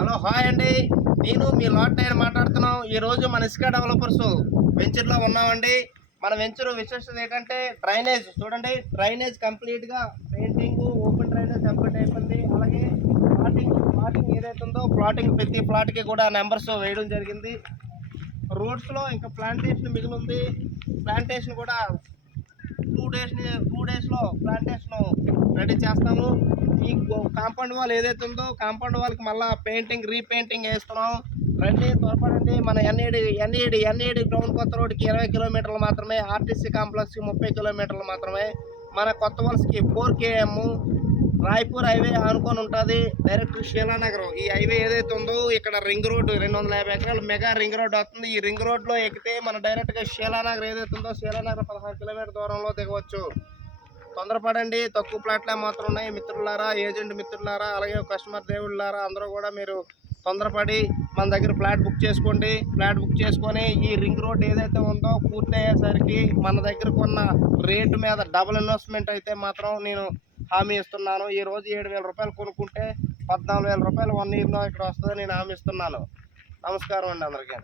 Hello hi అండి. నేను మీ lot nine మాట్లాడుతున్నాం. ఈరోజు మన ఇసుక డెవలపర్స్ వెంచర్లో ఉన్నామండి. మన వెంచర్ విశేషత ఏంటంటే డ్రైనేజ్ చూడండి. డ్రైనేజ్ కంప్లీట్గా పెయింటింగ్ ఓపెన్ డ్రైనేజ్ కంప్లీట్ అయిపోయింది. అలాగే ప్లాటింగ్ ఏదైతే ఉందో ప్రతి ప్లాట్కి కూడా నెంబర్స్ వేయడం జరిగింది. రోడ్స్లో ఇంకా ప్లాంటేషన్ మిగిలి ఉంది. ప్లాంటేషన్ కూడా 2 డేస్లో ప్లాంటేషన్ రెడీ చేస్తాము. ఈ కాంపౌండ్ వాల్ ఏదైతే ఉందో కాంపౌండ్ వాల్కి మళ్ళీ రీపెయింటింగ్ వేస్తున్నాం. రండి త్వరపడండి. మన ఎన్ఈడి టౌన్ కొత్త రోడ్కి 20 కిలోమీటర్లు మాత్రమే, ఆర్టీసీ కాంప్లెక్స్కి 30 కిలోమీటర్లు మాత్రమే. మన కొత్త వలసకి 4 km రాయ్పూర్ హైవే ఆనుకొని ఉంటుంది. డైరెక్ట్ శీలానగరం ఈ హైవే ఏదైతే ఉందో ఇక్కడ రింగ్ రోడ్డు 250 ఎకరాలు మెగా రింగ్ రోడ్ వస్తుంది. ఈ రింగ్ రోడ్లో ఎక్కితే మన డైరెక్ట్గా శీలానగర్ ఏదైతే ఉందో శీలానగర్ 16 కిలోమీటర్ దూరంలో దిగవచ్చు. తొందరపడండి. తక్కువ ప్లాట్లే మాత్రం ఉన్నాయి. మిత్రులారా, ఏజెంట్ మిత్రులారా, అలాగే కస్టమర్ దేవుళ్ళారా అందరూ కూడా మీరు తొందరపడి మన దగ్గర ఫ్లాట్ బుక్ చేసుకోండి. ఫ్లాట్ బుక్ చేసుకొని ఈ రింగ్ రోడ్ ఏదైతే ఉందో పూర్తి అయ్యేసరికి మన దగ్గర కొన్న రేటు మీద డబుల్ ఇన్వెస్ట్మెంట్ అయితే మాత్రం నేను హామీ ఇస్తున్నాను. ఈరోజు 7,000 రూపాయలు కొనుక్కుంటే 14,000 రూపాయలు 1 yearలో ఇక్కడ వస్తుందని నేను హామీ ఇస్తున్నాను. నమస్కారం అండి అందరికీ.